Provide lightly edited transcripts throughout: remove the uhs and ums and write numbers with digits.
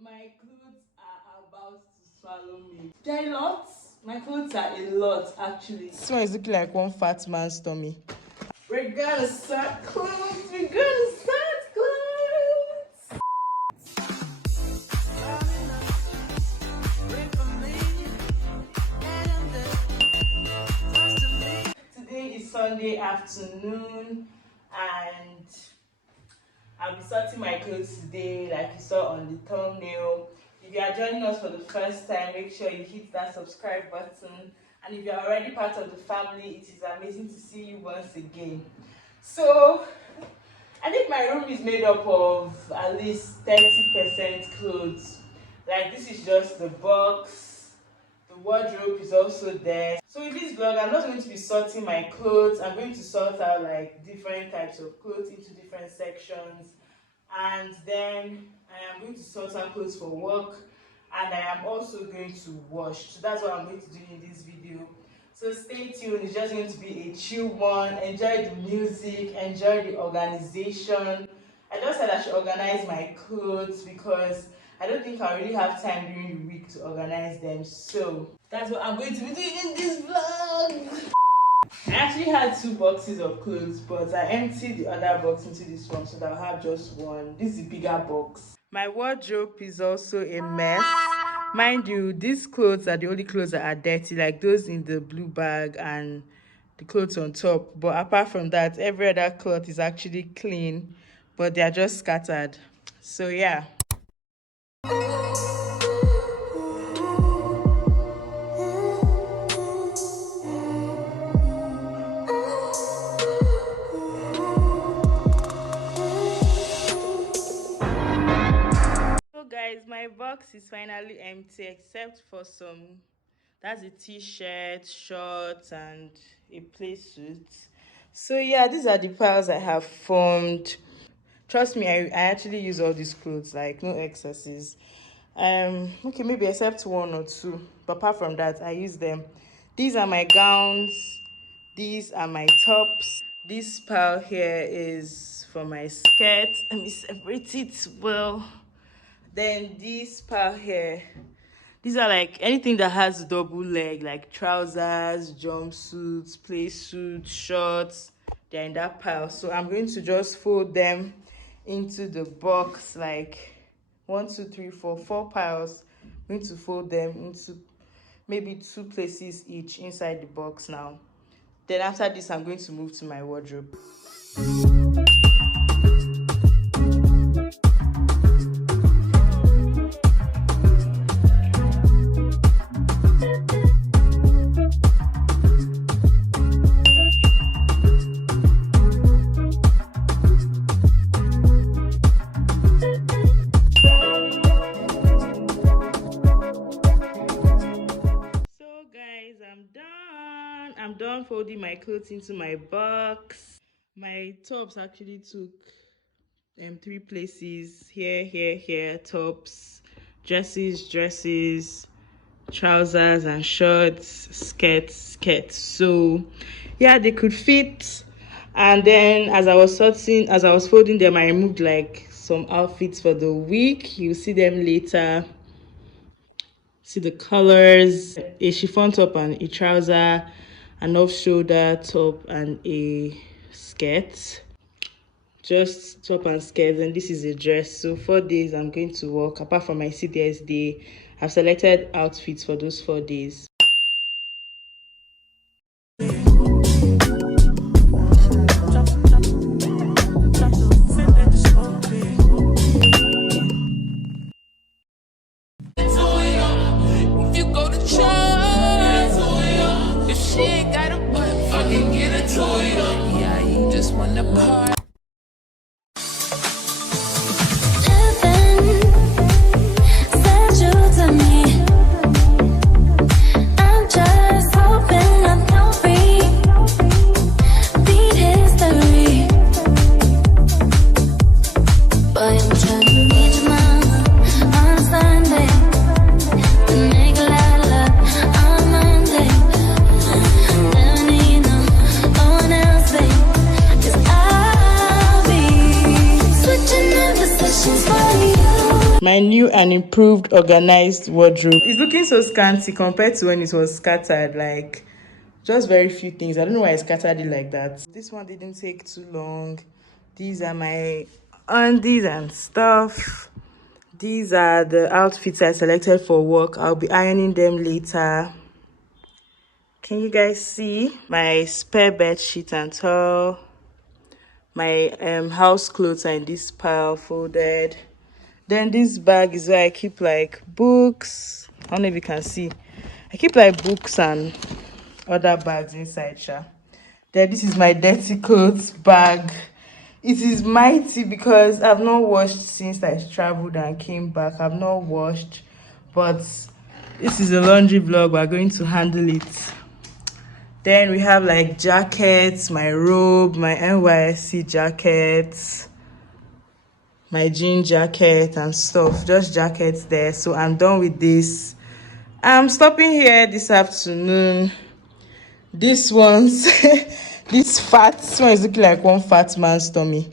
My clothes are about to swallow me. There are lots. My clothes are a lot, actually. This one is looking like one fat man's tummy. We're gonna start clothes. We're gonna start clothes. Today is Sunday afternoon, and I'll be sorting my clothes today, like you saw on the thumbnail. If you are joining us for the first time, make sure you hit that subscribe button. And if you are already part of the family, it is amazing to see you once again. So, I think my room is made up of at least 30% clothes. Like, this is just the box. The wardrobe is also there. So in this vlog, I'm not going to be sorting my clothes. I'm going to sort out like different types of clothes into different sections. And then I am going to sort out clothes for work. And I am also going to wash. So that's what I'm going to do in this video. So stay tuned. It's just going to be a chill one. Enjoy the music. Enjoy the organization. I just said I should organize my clothes because I don't think I really have time during the week to organize them. So that's what I'm going to be doing in this vlog. I actually had 2 boxes of clothes, but I emptied the other box into this one so that I'll have just one. This is a bigger box. My wardrobe is also a mess. Mind you, these clothes are the only clothes that are dirty, like those in the blue bag and the clothes on top. But apart from that, every other cloth is actually clean, but they are just scattered. So yeah. Guys, my box is finally empty except for that's a t-shirt, shorts, and a play suit. So yeah, these are the piles I have formed. Trust me, I actually use all these clothes, like no excesses. Okay, maybe except 1 or 2, but apart from that, I use them. These are my gowns, these are my tops. This pile here is for my skirt. Let me separate it well. Then this pile here, these are like anything that has double leg, like trousers, jumpsuits, play suits, shorts. They're in that pile. So I'm going to just fold them into the box, like 1, 2, 3, 4 piles. I'm going to fold them into maybe 2 places each inside the box now. Then after this, I'm going to move to my wardrobe. I'm done folding my clothes into my box. My tops actually took 3 places. Here, tops, dresses, trousers and shorts, skirts. So yeah, they could fit. And then as I was folding them, I removed like some outfits for the week. You'll see them later. See the colors: a chiffon top and a trouser, an off-shoulder top and a skirt. Just top and skirt, and this is a dress. So 4 days I'm going to work. Apart from my CDS day, I've selected outfits for those 4 days. My new and improved organized wardrobe. It's looking so scanty compared to when it was scattered, like just very few things. I don't know why I scattered it like that. This one didn't take too long. These are my undies and stuff. These are the outfits I selected for work. I'll be ironing them later. Can you guys see my spare bed sheet and towel? My house clothes are in this pile folded. Then this bag is where I keep like books. I don't know if you can see. I keep like books and other bags inside. Then this is my dirty clothes bag. It is mighty because I've not washed since I traveled and came back. I've not washed, but this is a laundry vlog. We're going to handle it. Then we have like jackets, my robe, my NYSC jackets, my jean jacket and stuff. Just jackets there. So I'm done with this. I'm stopping here this afternoon. This one's this one is looking like one fat man's tummy.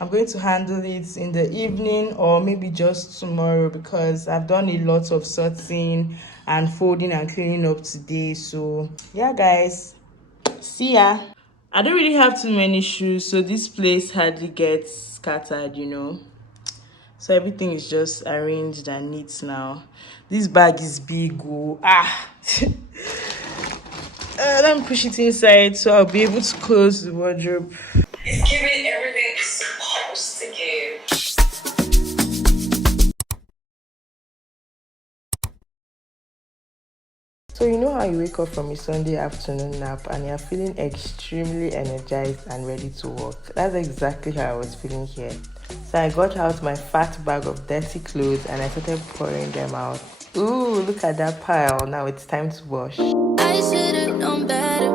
I'm going to handle it in the evening or maybe just tomorrow because I've done a lot of sorting and folding and cleaning up today. So yeah guys, see ya. I don't really have too many shoes, so this place hardly gets scattered, you know. So everything is just arranged and neat now. This bag is big. Let me push it inside so I'll be able to close the wardrobe. It's giving everything it's supposed to give. So you know how you wake up from a Sunday afternoon nap and you're feeling extremely energized and ready to work? That's exactly how I was feeling here. So I got out my fat bag of dirty clothes and I started pouring them out. Ooh, look at that pile. Now it's time to wash. I should have known better.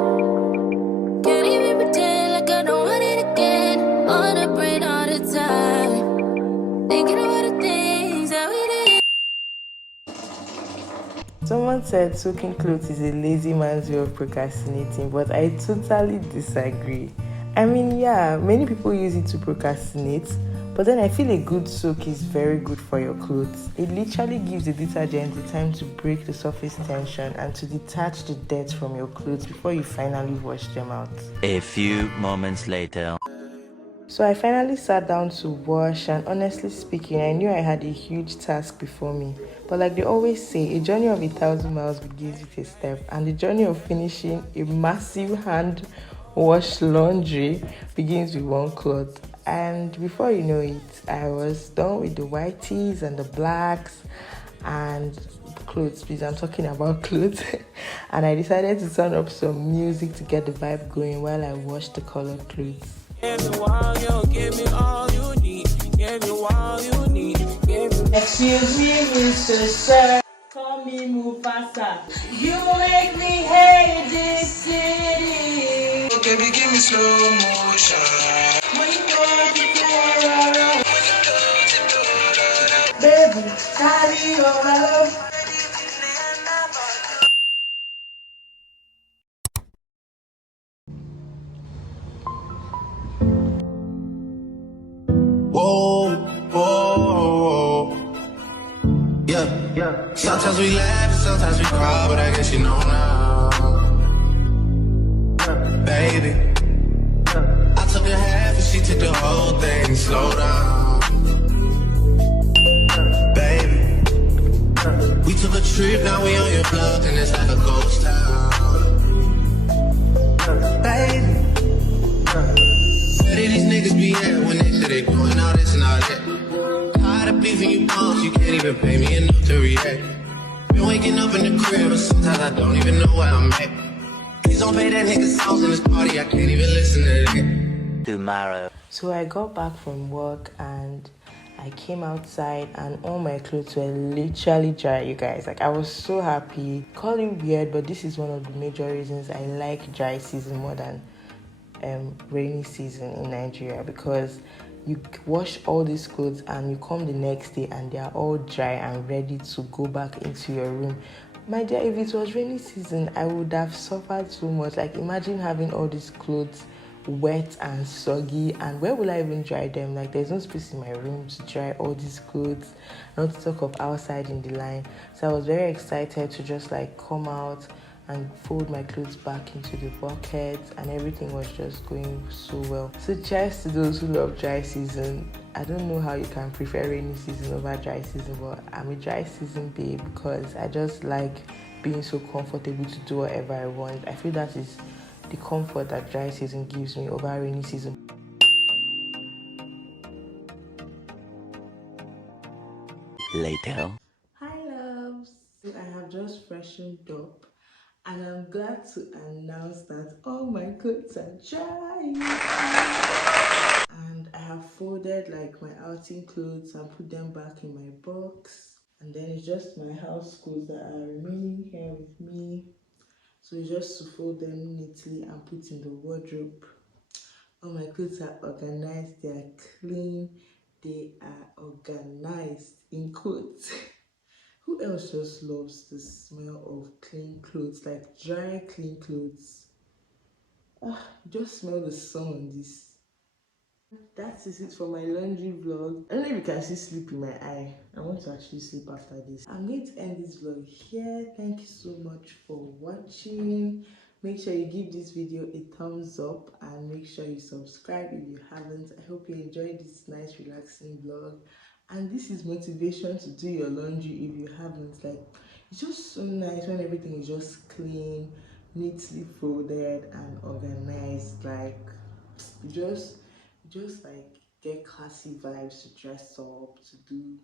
Can't even pretend like I don't want it again. On the brain all the time. Thinking about the things that we did. Someone said soaking clothes is a lazy man's way of procrastinating, but I totally disagree. I mean, yeah, many people use it to procrastinate, but then I feel a good soak is very good for your clothes. It literally gives the detergent the time to break the surface tension and to detach the dirt from your clothes before you finally wash them out. A few moments later. So I finally sat down to wash, and honestly speaking, I knew I had a huge task before me. But like they always say, a journey of 1,000 miles begins with a step, and the journey of finishing a massive hand wash laundry begins with one cloth. And before you know it, I was done with the whiteys and the blacks and clothes, please. I'm talking about clothes. And I decided to turn up some music to get the vibe going while I washed the colored clothes. Excuse me, Mr. Sir. Call me Mufasa. You make me hate this city. Baby, give me slow motion. When you go to baby, carry your love. Whoa, whoa, yeah. Sometimes we laugh, sometimes we cry, but I guess you know now, baby. I took a half and she took the whole thing. Slow down, baby. We took a trip, now we on your block, and it's like a ghost town, baby. Where did these niggas be at when they say they doing all this and all that? Tired of beefing you punks, you can't even pay me enough to react. Been waking up in the crib, but sometimes I don't even know where I'm at. Please don't pay that nigga songs in this party, I can't even listen to that. Tomorrow. So I got back from work and I came outside and all my clothes were literally dry, you guys. Like, I was so happy. Call it weird, but this is one of the major reasons I like dry season more than rainy season in Nigeria, because you wash all these clothes and you come the next day and they are all dry and ready to go back into your room. My dear, if it was rainy season, I would have suffered so much. Like, imagine having all these clothes wet and soggy, and where will I even dry them? Like, there's no space in my room to dry all these clothes, not to talk of outside in the line. So I was very excited to just like come out and fold my clothes back into the bucket, and everything was just going so well. So cheers to those who love dry season. I don't know how you can prefer rainy season over dry season, but I'm a dry season babe because I just like being so comfortable to do whatever I want. I feel that is the comfort that dry season gives me over rainy season. Later. Hi loves! So I have just freshened up and I'm glad to announce that all my clothes are dry. And I have folded like my outing clothes and put them back in my box. And then it's just my house clothes that are remaining here with me. So it's just to fold them neatly and put in the wardrobe. All my clothes are organized, they are clean, they are organized in quotes. Who else just loves the smell of clean clothes, like dry clean clothes? Just smell the sun on this. That is it for my laundry vlog. I don't know if you can see sleep in my eye. I want to actually sleep after this. I'm going to end this vlog here. Thank you so much for watching. Make sure you give this video a thumbs up and make sure you subscribe if you haven't. I hope you enjoyed this nice relaxing vlog. And this is motivation to do your laundry if you haven't. Like, it's just so nice when everything is just clean, neatly folded and organized. Like, just like get classy vibes to dress up, to do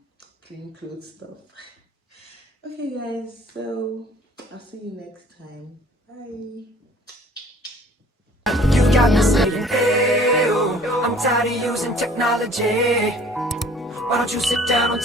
clean clothes stuff. Okay guys, so I'll see you next time. Bye. You got me saying, hey, oh, I'm tired of using technology. Why don't you sit down on time?